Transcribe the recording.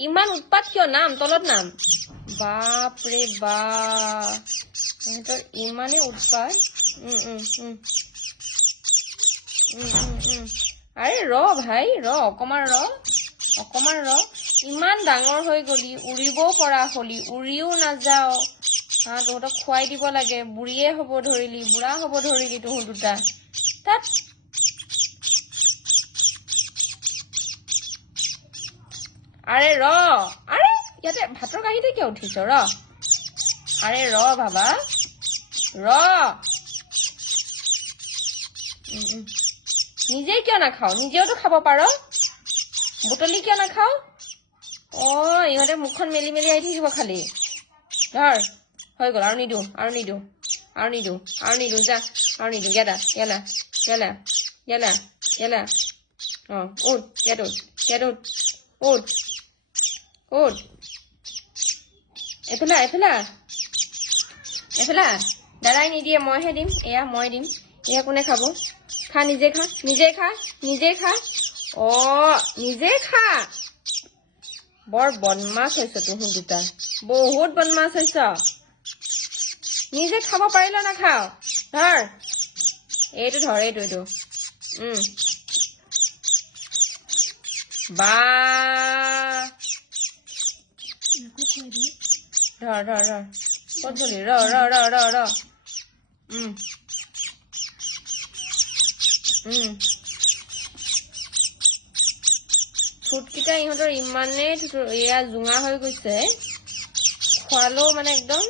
ইমান উৎপাত কিয় নাম তলত নাম বাপৰে বাপ সিহঁতৰ ইমানে উৎপাত আৰে ভাই অকমান ৰ ইমান ডাঙৰ হৈ গলি উৰিবও পৰা হলি উৰিও নাযাও তহঁতক খুৱাই দিব লাগে বুঢ়া হ'ব ধৰিলি তহঁত দুটা তাত আৰে ইয়াতে ভাতৰ কাঁহীতে কিয় উঠিছ আৰে বাবা নিজে কিয় নাখাও নিজেওতো খাব পাৰ বুটলি কিয় নাখাও ইহঁতে মুখখন মেলি আহি থাকিব খালি ধৰ হৈ গ'ল আৰু নিদো যা আৰু নিদো গেলা উঠ উঠ এফালা দাদাই নিদিয়ে মইহে দিম মই দিম এয়া কোনে খাব খা নিজে খা নিজে খা বৰ বদমাছ হৈছ তুহু দুটা বহুত বদমাছ হৈছ নিজে খাব পাৰিলে নাখাও ধৰ এইটো বা ধৰ ক'ত গলি ঠোঁটকেইটা ইহঁতৰ ইমানেই এয়া জোঙা হৈ গৈছে খোৱালেও মানে একদম